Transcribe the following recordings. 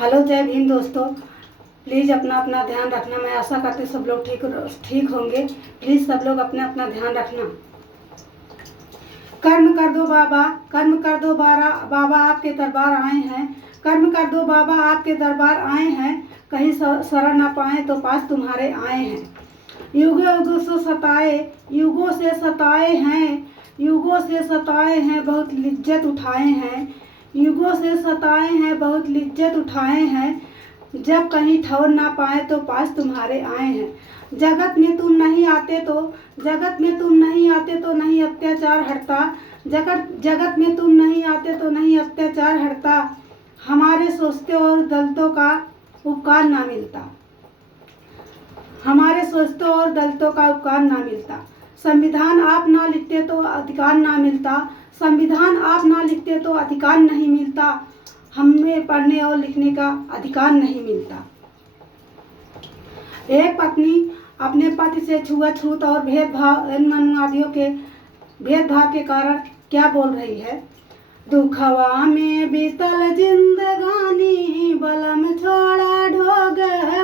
Hello, जय भीम दोस्तों। Please अपना अपना ध्यान रखना। मैं आशा करती हूँ सब लोग ठीक होंगे। प्लीज़ सब लोग अपना अपना ध्यान रखना। कर्म कर दो बाबा, कर्म कर दो बाबा आपके दरबार आए हैं। कर्म कर दो बाबा आपके दरबार आए हैं। कहीं शरण न पाए तो पास तुम्हारे आए हैं। युगों से सताए हैं, युगों से सताए हैं, बहुत लिज्जत उठाए हैं। युगों से सताए हैं, बहुत लिज्जत उठाए हैं। जब कहीं ठौर ना पाए तो पास तुम्हारे आए हैं। जगत में तुम नहीं आते तो नहीं अत्याचार हटता। जगत में तुम नहीं आते तो नहीं अत्याचार हटता। हमारे सोचते और दलितों का उपकार ना मिलता। हमारे सोचते और दलितों का उपकार ना मिलता। संविधान आप ना लिखते तो अधिकार ना मिलता। संविधान आप ना लिखते तो अधिकार नहीं मिलता। हमें पढ़ने और लिखने का अधिकार नहीं मिलता। एक पत्नी अपने पति से छुआछूत और भेदभाव के कारण क्या बोल रही है। दुखवा में बीतल जिंदगानी, बलम छोड़ा ढोग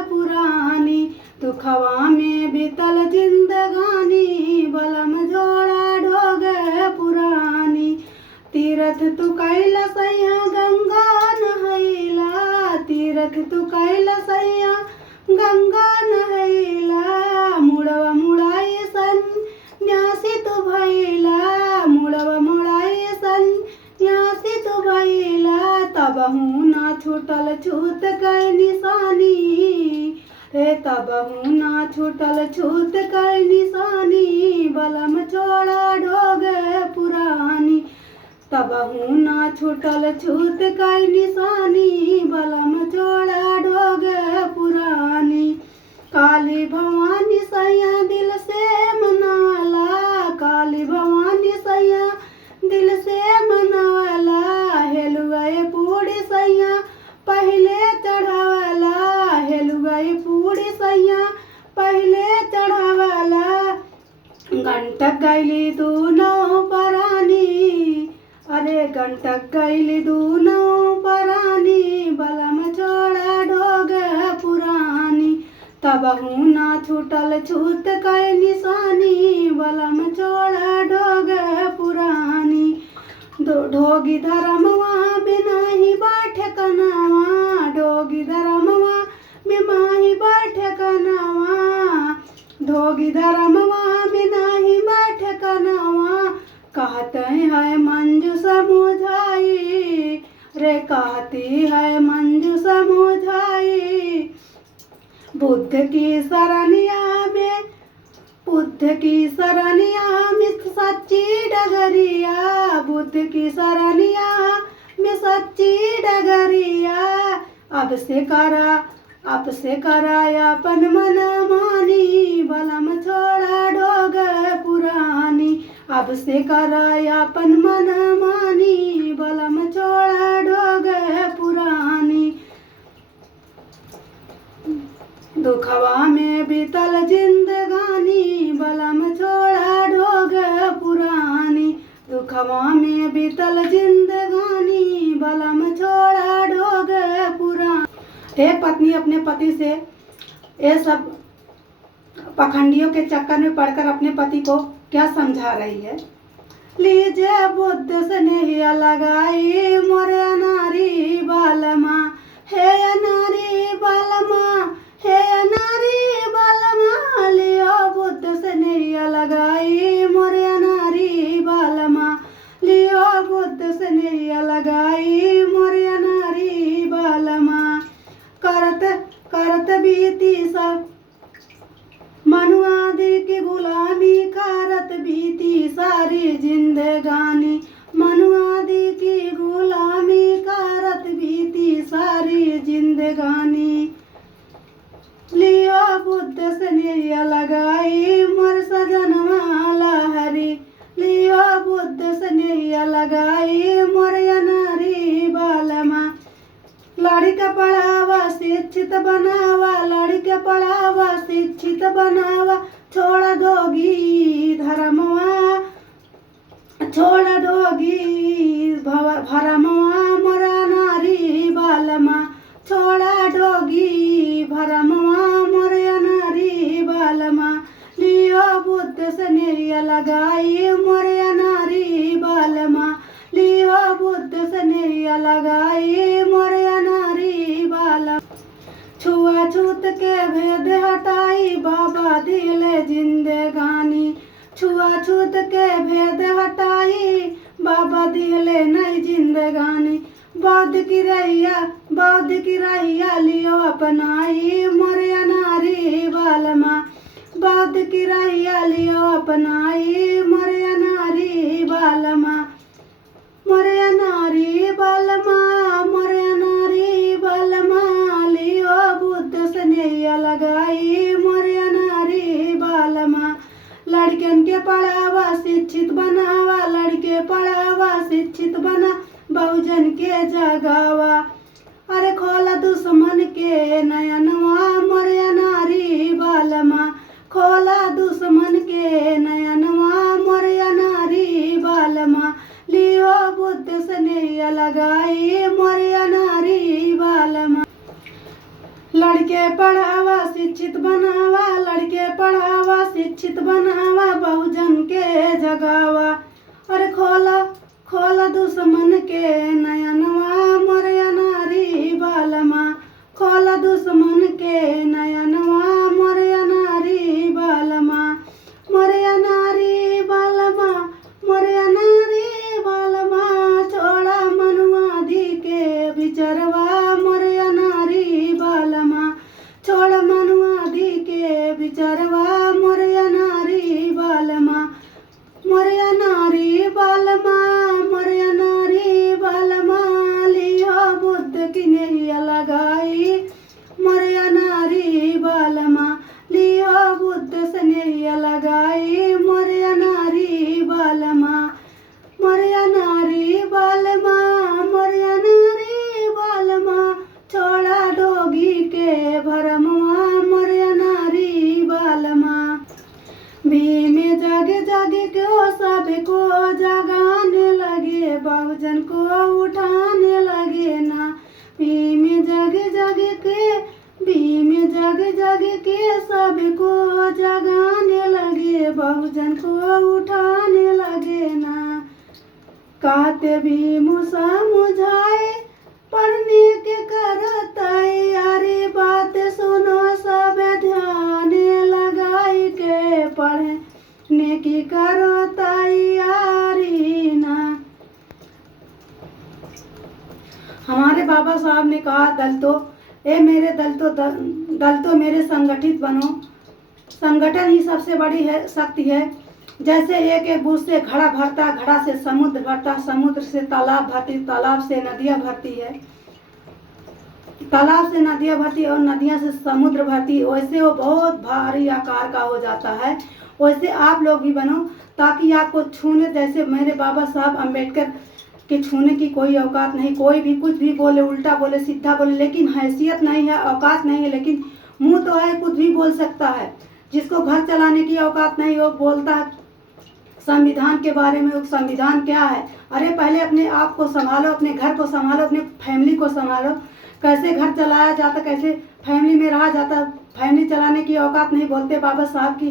पुरानी। दुखवा में बीतल जिंदगानी, बलम जोड़ा ढोग पुरानी। तीरथ तू कैला सैया गंगा नहैला, तीरथ तू कैला सैया गंगा नहैला। मुड़वा मुड़ाई सन न्यासी तू भैला, मुड़वा मुड़ाई सन न्यासी तू भैला। तबहू ना छूटल छूत कै निशानी रे, तबहू ना छूटल छूत कै निशानी। बलम छोड़ा ढोग पुरानी, तबहू ना छूटल छूत कै निशानी। बलम छोड़ा ढोग पुरानी। काली भवानी सैया दिल से मनावला, काली भवानी सैया दिल से मनावला। हेलुआए पूड़ी सैया पहले चढ़ावला, हेलुआए पूड़ी सैया पहले चढ़ावला। घंटक गैली दूनो परानी, अरे घंटक गैली दूनो परानी। बलम छोड़ा ढोग पुरानी, तबहू ना छूटल छूत कै निशानी। बलम छोड़ा ढोग पुरानी। ढोगी धरमवा बिना ही बैठे कनावा, ढोगी धरमवा बिना ही बैठे कनावा। ढोगी धरमवा बिना ही बैठे कनावा। कहते हैं मंजू समुझाई रे, कहती है मंजू समुझाई। बुद्ध की शरणिया में, बुद्ध की शरणिया में सच्ची डगरिया, बुद्ध की शरणिया में सच्ची डगरिया। अब से करा अपन मन मानी। बलम छोड़ा ढोग पुरानी, अब से करा अपन मन मानी। बलम छोड़ा ढोग पुरानी। दुखवा में बीतल जिंदगानी, बलम छोड़ा ढोग पुरानी। दुखवा में बीतल जिंदगानी, बलम छोड़ा ढोग पुरानी। एक पत्नी अपने पति से ये सब पखंडियों के चक्कर में पड़कर अपने पति को क्या समझा रही है। लीजिए बुद्ध स्नेहिया लगाई मोरे अनारी बालमा, हे अनारी बालमा, हे अनारी बालमा। लियो बुद्ध स्नेहिया लगाई मोरे अनारी बालमा, लियो बुद्ध स्नेहिया लगाई मोरे अनारी बालमा। करत बीती सब मनुआदि की गुलामी, करत बीती सारी जिंदगानी। मनुआदि की गुलामी, करत बीती सारी जिंदगानी। लियो बुद्ध स्नेहिया लगाई मोर सजनवा लहरी, लियो बुद्ध स्नेहिया लगाई मोर अनारी बालमा। लड़का पढ़ावा शिक्षित बनावा, लड़के पढ़ावा शिक्षित बनावा। छोड़ दोगी धर्मवा, छोड़ दोगी भरमवा मोरा नारी बालमा। छोड़ से नेहिया लगाई मोरे अनारी बालमा, लियो बुद्ध से नेहिया लगाई मोरे अनारी बालमा। छुआछूत के भेद हटाई बाबा दिले जिंदगानी, छुआछूत के भेद हटाई बाबा दिले नई जिंदगानी। बौद्ध की रहिया लियो अपनाई मोरे अनारी बालमा, बौद्ध की रहिया लियो अपनाई मोरे अनारी बालमा, मोरे अनारी बालमा, मोरे अनारी बालमा, लियो बुद्ध से नेहिया लगाई मोरे अनारी बालमा। लड़कियन के पढ़ावा शिक्षित बनावा, लड़के पढ़ावा शिक्षित बना, बहुजन के जगावा। अरे खोला दुश्मन के नयनवा मोरे अनारी बालमा, खोला दुश्मन के नयनवा मोरे अनारी बालमा, लियो बुद्ध से नेहिया लगाई मोरे अनारी बालमा। लड़के पढ़ावा शिक्षित बनावा, लड़के पढ़ावा शिक्षित बनावा, बहुजन के जगावा। अरे खोला दुश्मन के नयनवा मोरे अनारी बालमा, खोला दुश्मन के नयनवा मोरे अनारी बालमा, मोरे अनारी बालमा, मोरे अनारी बालमा, छोड़ा मनुवादी के विचरवा मोरे अनारी बालमा, छोड़ मनुवादी के विचरवा मोरे अनारी बालमा, मोरे अनारी बालमा, मोरे अनारी बालमा, लियो बुद्ध की नेहिया लगाई मोरे अनारी बालमा, लियो बुद्ध से नेहिया लगाई मोरे अनारी बालमा, मोरे अनारी बालमा, मोरे अनारी बालमा, छोड़ा डोगी के भरमवा मोरे अनारी बालमा। भीम जग जग को सबको जगाने लगे, बहुजन को उठाने लगे ना। भीम जग जग के सबको जगाने लगे, बहुजन को उठाने लगे ना। कहते भीम समझाए पढ़ने के करताई, अरे बात सुनो सब ध्यान लगाई के पढ़ने की करो तैयारी ना। हमारे बाबा साहब ने कहा दलितों दलितों मेरे संगठित बनो। संगठन ही सबसे बड़ी है शक्ति है। जैसे एक एक बूंद से घड़ा भरता, घड़ा से समुद्र भरता, समुद्र से तालाब भरती, तालाब से नदियाँ भरती है, तालाब से नदियाँ भरती और नदियाँ से समुद्र भरती, वैसे वो बहुत भारी आकार का हो जाता है। वैसे आप लोग भी बनो ताकि आपको छूने, जैसे मेरे बाबा साहब अम्बेडकर के छूने की कोई औकात नहीं। कोई भी कुछ भी बोले, उल्टा बोले, सीधा बोले, लेकिन हैसियत नहीं है, औकात नहीं है, लेकिन मुंह तो है, कुछ भी बोल सकता है। जिसको घर चलाने की औकात नहीं, वो बोलता है संविधान के बारे में। संविधान क्या है? अरे पहले अपने आप को संभालो, अपने घर को संभालो, अपने फैमिली को संभालो। कैसे घर चलाया जाता, कैसे फैमिली में रहा जाता, फैमिली चलाने की औकात नहीं। बोलते बाबा साहब की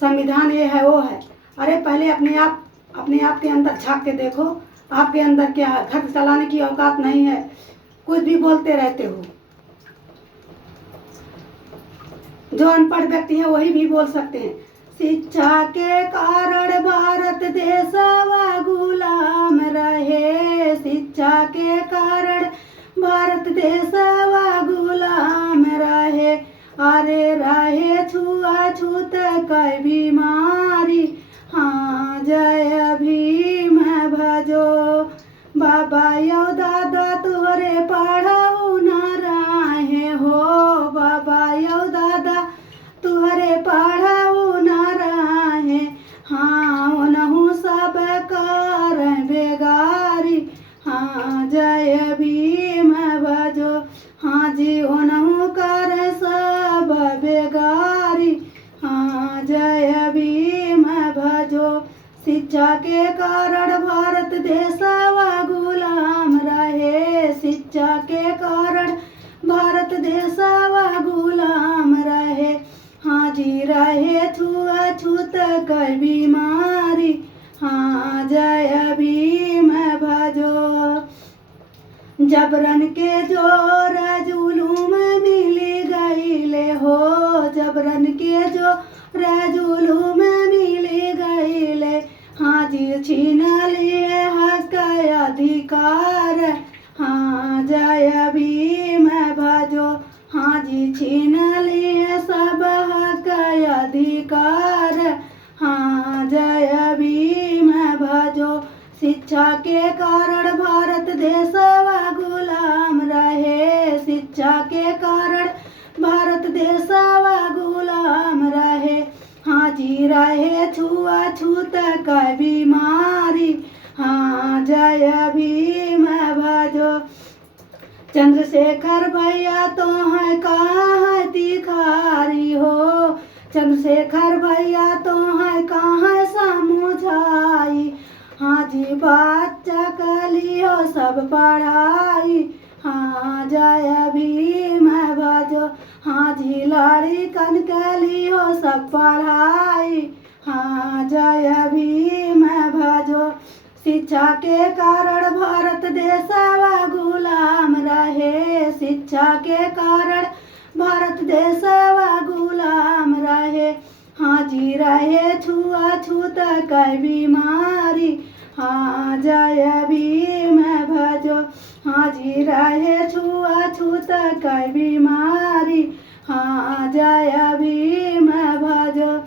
संविधान ये है वो है। अरे पहले अपने आप के अंदर झांक के देखो, आपके अंदर क्या है। घर चलाने की औकात नहीं है, कुछ भी बोलते रहते हो। जो अनपढ़ व्यक्ति है वही भी बोल सकते हैं। शिक्षा के कारण भारत देशवा गुलाम रहे, शिक्षा के कारण भारत देशवा गुलाम रहे। अरे रहे छुआछूत कई बीमारी, हाँ जय भीम भजो। बाबा यो दादा तुहरे पढ़ाऊ न रहे हो, बाबा यो दादा तुहरे पढ़ाऊ न रहे। हाँ ओनहु सब कर बेगारी, हाँ जय भीम भजो। हाँ जी ओनहु कर सब बेगारी, हाँ जय भीम भजो। शिक्षा के कारण भारत देशवा गुलाम रहे, शिक्षा के कारण भारत देशवा गुलाम रहे। हाँ जी रहे छुआछूत कई बीमारी, हाँ जय भीम भजो। जबरन के जोर जुलूम मिल गईले हो, जबरन के जोर जुलूम मिल गईले, हाँ जी छीन लिए हक अधिकार, हाँ जय भीम भजो। हाँ जी छीन लिए सब हक अधिकार, हाँ जय भीम भजो। शिक्षा के कारण भारत देशवा गुलाम रहे, शिक्षा के कारण भारत देशवा गुलाम रहे, हाँ जी रहे छुआछूत कई बीमारी, हाँ जय भीम भजो। चंद्रशेखर भैया तो है कहाँ तिखारी हो, चंद्रशेखर भैया तो है कहाँ समझाई, हाँ जी बच्चा कलियो सब पढ़ाई, हाँ जय भीम भजो। हाँ जी लड़कन कलियो सब पढ़ाई, हाँ जय भीम भजो। शिक्षा के कारण भारत देशवा गुलाम रहे, शिक्षा के कारण भारत देशवा गुलाम रहे, हाँ जी रहे छुआछूत कई बीमारी, हाँ जय भीम भजो। हाँ जी रहे छुआछूत कई बीमारी, हाँ जय भीम भजो।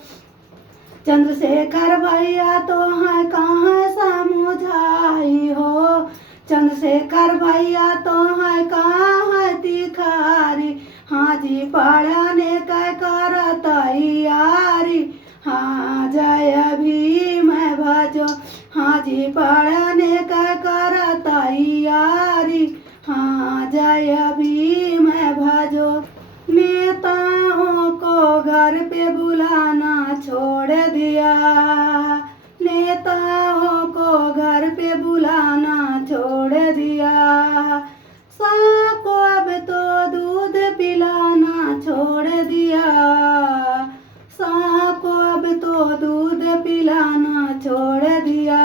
चंद्रशेखर भैया तो है कहाँ समझाई हो, चंद्रशेखर भैया तो है कहाँ तिखारी, हाँ जी पढ़ने का कर तैयारी, हाँ जय भीम भजो। हाँ जी पढ़ने का कर तैयारी, हाँ जय भीम भजो। नेताओं को घर पे बुलाना छोड़ दिया, नेताओं को घर पे बुलाना छोड़ दिया, सबको अब तो दूध पिलाना छोड़ दिया, सबको अब तो दूध पिलाना छोड़ दिया,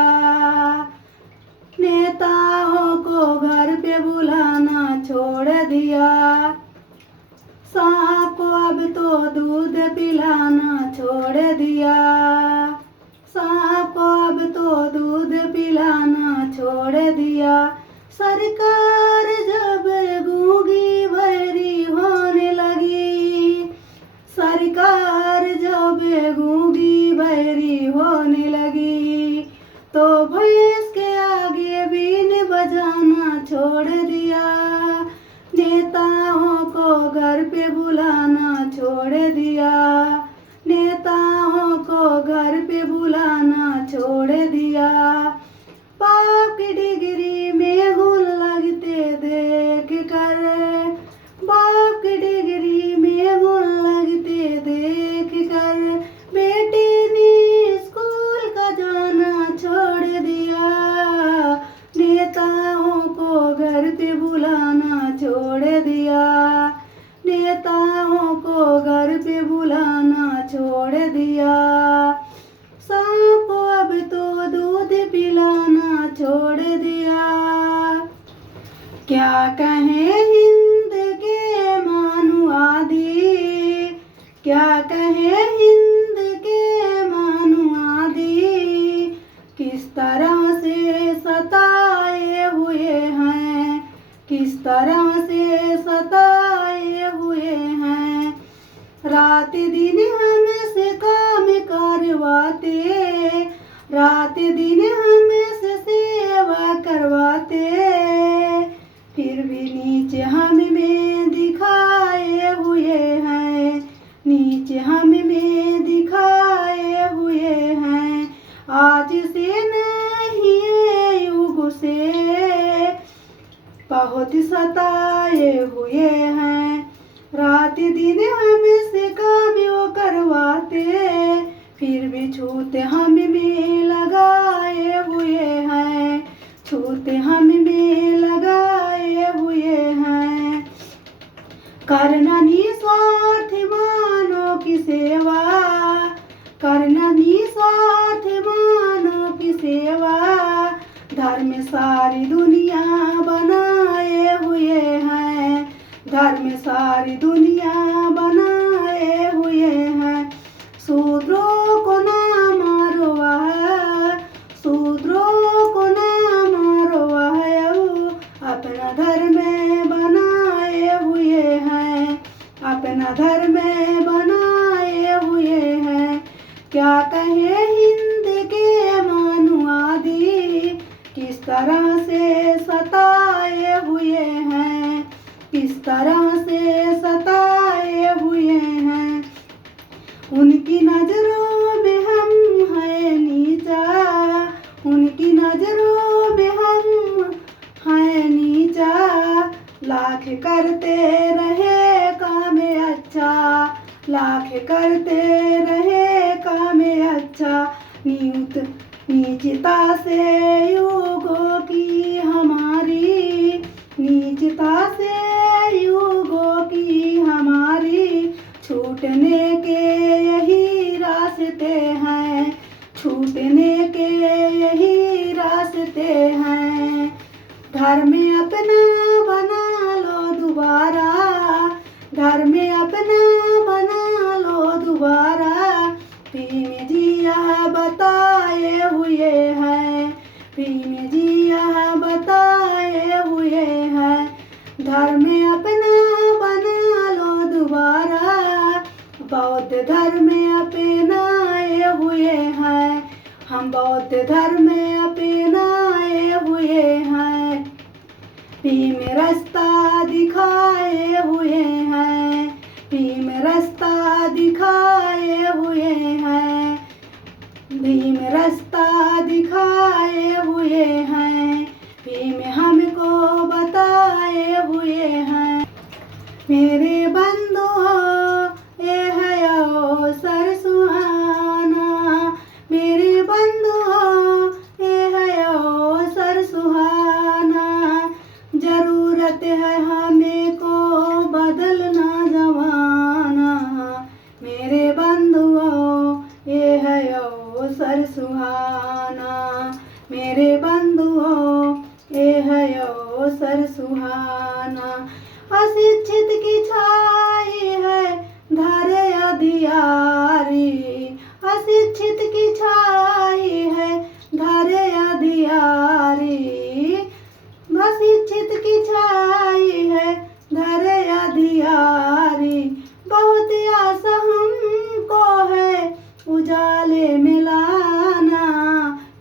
नेताओं को घर पे बुलाना छोड़ दिया, सांप को अब तो दूध पिलाना छोड़ दिया, सांप को अब तो दूध पिलाना छोड़ दिया। सरकार जब गूंगी बहरी होने लगी, सरकार जब गूंगी बहरी होने लगी, तो भैंस के आगे बीन बजाना छोड़ दिया, नेताओं को घर पे बुलाना छोड़ दिया, नेताओं को घर पे बुलाना छोड़ दिया। बाप की डिग्री में गुण लगते देख कर, बाप की डिग्री में गुण लगते देख कर, बेटी ने स्कूल का जाना छोड़ दिया, नेताओं को घर पे बुलाना छोड़ दिया, नेताओं को घर पे बुलाना छोड़ दिया, सबको अब तो दूध पिलाना छोड़ दिया। क्या कहें हिंद के मानुआदी, क्या कहें हिंद के मानुआदी, किस तरह से सताए हुए हैं, किस तरह से सताए हुए हैं, रात दिन हमसे काम करवाते, रात दिन हमसे सेवा करवाते, फिर भी नीचे हम में दिखाए हुए हैं, नीचे हम में दिखाए हुए हैं, आज से नहीं युग से बहुत सताए हुए हैं, रात दिन हमसे काम वो करवाते, फिर भी छूते हम में लगाए हुए हैं, छूते हम में लगाए हुए हैं। करना निस्वार्थ मानव की सेवा, धर्म सारी दुनिया बनाए हुए हैं, धर्म सारी दुनिया बनाए हुए हैं। शूद्रों को ना मारो वह, शूद्रों को ना मारो वह, अपना धर्म बनाए हुए हैं, अपना धर्म बनाए हुए हैं। क्या कहे हिंद के मनुवादी, किस तरह से सताए हुए हैं, किस तरह से सताए हुए हैं। उनकी नजरों में हम हैं नीचा, उनकी नजरों में हम हैं नीचा। लाख करते रहे काम अच्छा, लाख करते रहे काम अच्छा। नीचता से युगों की हमारी, नीचता से युगों की हमारी। छूटने के यही रास्ते हैं, छूटने के यही रास्ते हैं। धर्म अपना बना लो दोबारा, धर्म अपना बना लो दोबारा। भीम जी यह बताए हुए हैं, भीम जी यह बताए हुए हैं। धर्म अपना बना लो दोबारा, बौद्ध धर्म अपनाए हुए हैं, हम बौद्ध धर्म अपनाए हुए हैं। भीम रास्ता दिखाए हुए हैं, भीम रास्ता दिखाए हुए हैं, भीम रास्ता दिखाए हुए हैं। भीम हमको बताए हुए हैं। मेरे बंधुओं ये है अवसर सुहाना, मेरे बंधुओं ये है अवसर सुहाना। जरूरत है हमें को बदलना जमाना, मेरे बंधुओं ये है अवसर सुहाना, मेरे बंधुओं ये है अवसर सुहाना। अशिक्षित की छाई है धारे अधियारी, अशिक्षित की छाई है धारे अधियारी। अशिक्षित की छाई है धारे अधियारी। बहुत आशा हमको है उजाले में लाना,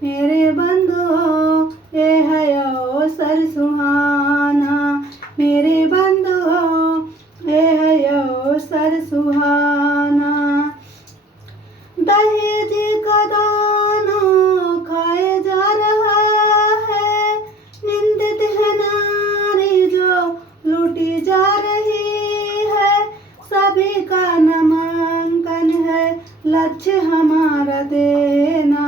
मेरे बंधुओं ये है अवसर सुहाना, मेरे बंधुओं ये है अवसर सुहाना। दहेज का दाना खाए जा रहा है, निंदित है नारी जो लूटी जा रही है। सभी का नामांकन है लक्ष्य हमारा देना,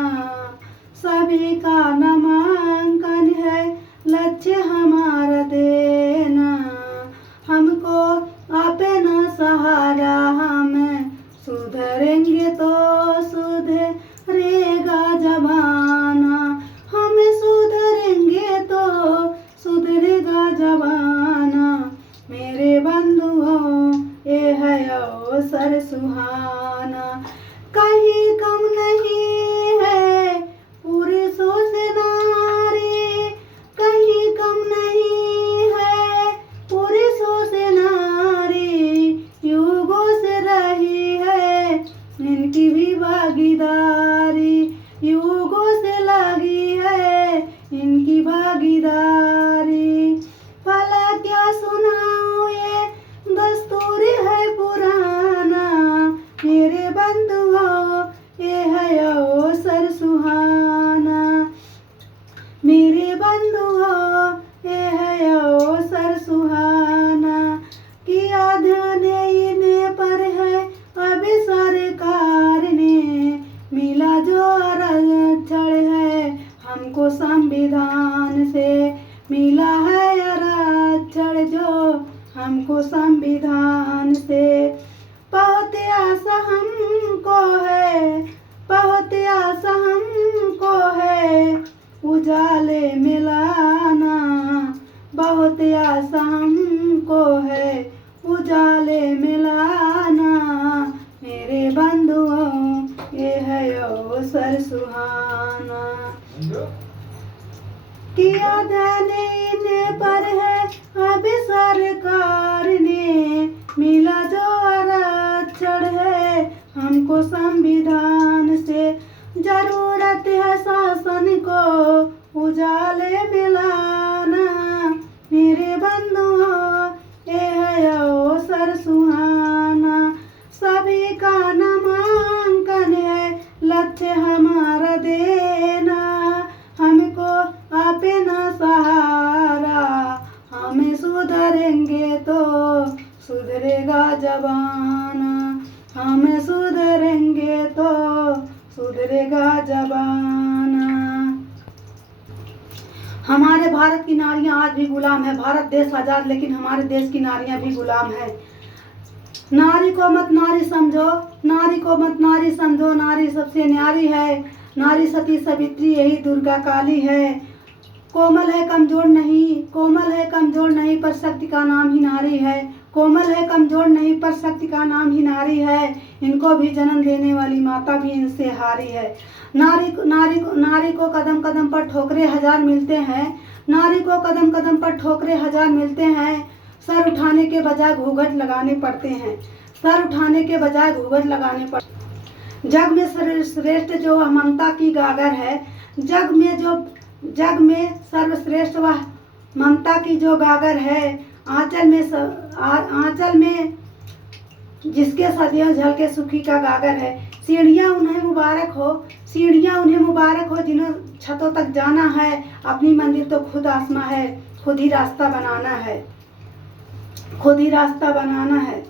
सभी का नामांकन है लक्ष्य हमारा देना। हमको अपना सहारा, हम सुधरेंगे तो सुधरेगा जमाना, हम सुधरेंगे तो सुधरेगा जमाना। मेरे बंधुओं ये है अवसर सुहाना। कहीं कम नहीं है पुरुषों से नारी, कहीं कम नहीं है पुरुषों से नारी। युगों से रही है इनकी भी भागीदारी, युगों से लगी है इनकी भागीदारी। भला क्या सुनाऊं ये दस्तूर है पुराना, मेरे बंधुओं ये है अवसर सुहाना, मेरे बंधुओं ये है अवसर सुहाना। किया ध्यान इन्हें पर है अब सरकार ने, मिला जो आरक्षण है हमको संविधान से, मिला है आरक्षण जो हमको संविधान से। बहुत आशा हमको है, बहुत आशा हमको है, उजाले में लाना, बहुत आशा हमको है उजाले में लाना। मेरे बंधुओं ये है अवसर सुहाना, किया ध्यान इन पर है अब सरकार ने, मिला जो आरक्षण है हमको संविधान से। जरूरत है शासन को उजाले में लाना, मेरे बंधुओं ये है अवसर सुहाना। सभी का नामांकन है लक्ष्य हमारा देना, हमको अपना सहारा, हमें सुधरेंगे तो सुधरेगा जमाना, हमें सुधरेंगे तो सुधरेगा जमाना। हमारे भारत की नारियां आज भी गुलाम है। भारत देश आजाद लेकिन हमारे देश की नारियां भी गुलाम है। नारी को मत नारी समझो, नारी को मत नारी समझो, नारी सबसे न्यारी है। नारी सती सावित्री यही दुर्गा काली है। कोमल है कमजोर नहीं, कोमल है कमजोर नहीं, पर शक्ति का नाम ही नारी है। कोमल है कमजोर नहीं, पर शक्ति का नाम ही नारी है। इनको भी जन्म देने वाली माता भी इनसे हारी है। नारी को कदम कदम पर ठोकरे हजार मिलते हैं, नारी को कदम कदम पर ठोकरे हजार मिलते हैं। सर उठाने के बजाय घूंघट लगाने पड़ते हैं, सर उठाने के बजाय घूंघट लगाने पड़ते। जग में श्रेष्ठ जो ममता की गागर है, जग में सर्वश्रेष्ठ वह ममता की जो गागर है। आंचल में जिसके सदैव झलके सुखी का गागर है। सीढ़ियाँ उन्हें मुबारक हो, सीढ़ियाँ उन्हें मुबारक हो जिन्हें छतों तक जाना है। अपनी मंजिल तो खुद आसमां है, खुद ही रास्ता बनाना है, खुद ही रास्ता बनाना है।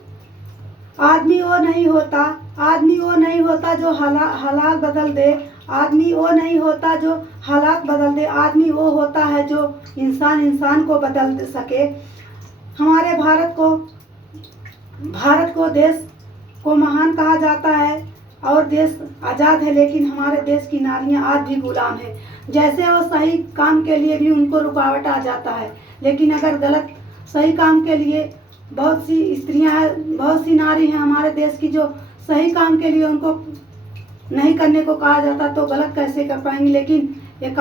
आदमी वो नहीं होता, आदमी वो नहीं होता जो हालात बदल दे, आदमी वो नहीं होता जो हालात बदल दे। आदमी वो होता है जो इंसान को बदल सके। हमारे भारत को देश को महान कहा जाता है और देश आज़ाद है, लेकिन हमारे देश की नारियां आज भी गुलाम है। जैसे वो सही काम के लिए भी उनको रुकावट आ जाता है, लेकिन अगर गलत सही काम के लिए बहुत सी स्त्रियां हैं, बहुत सी नारी हैं हमारे देश की जो सही काम के लिए उनको नहीं करने को कहा जाता, तो गलत कैसे कर पाएंगी। लेकिन ये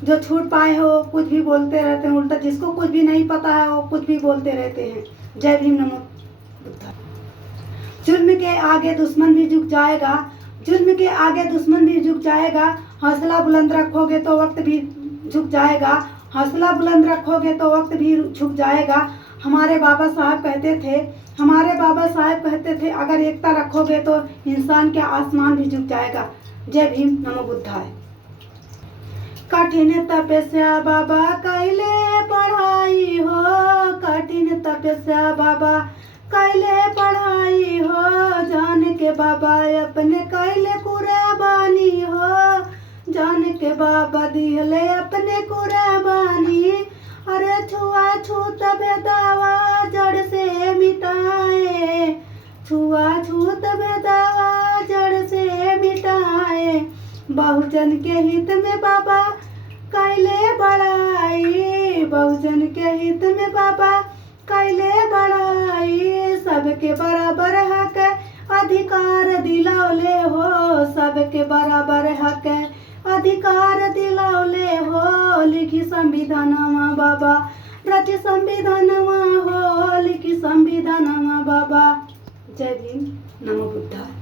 जो छूट पाए हो कुछ भी बोलते रहते हैं, उल्टा जिसको कुछ भी नहीं पता है वो कुछ भी बोलते रहते हैं। जय भीम, नमो बुद्धाय। जुल्म के आगे दुश्मन भी झुक जाएगा, जुल्म के आगे दुश्मन भी झुक जाएगा। हौसला बुलंद रखोगे तो वक्त भी झुक जाएगा, हौसला बुलंद रखोगे तो वक्त भी झुक जाएगा। हमारे बाबा साहब कहते थे अगर एकता रखोगे तो इंसान के आसमान भी झुक जाएगा। जय भीम, नमो बुद्धाय। कठिन तपस्या बाबा कैले पढ़ाई हो, कठिन तपस्या बाबा कैले पढ़ाई हो। जान के बाबा अपने कैले कुर्बानी हो, जान के बाबा दिहले अपने कुर्बानी। अरे छुआछूत भेदावा जड़ से मिटाए, छुआछूत भेदावा जड़ से मिटाए। बहुजन के हित में बाबा कैले बड़ाई, बहुजन के हित में बाबा कैले बड़ाई। सबके बराबर हक अधिकार दिलौले हो, सबके बराबर हक अधिकार दिलौले हो। लिखी संविधानमा बाबा, रच संविधानमा हो, लिखी संविधानमा बाबा। जय भीम, नमो बुद्धाय।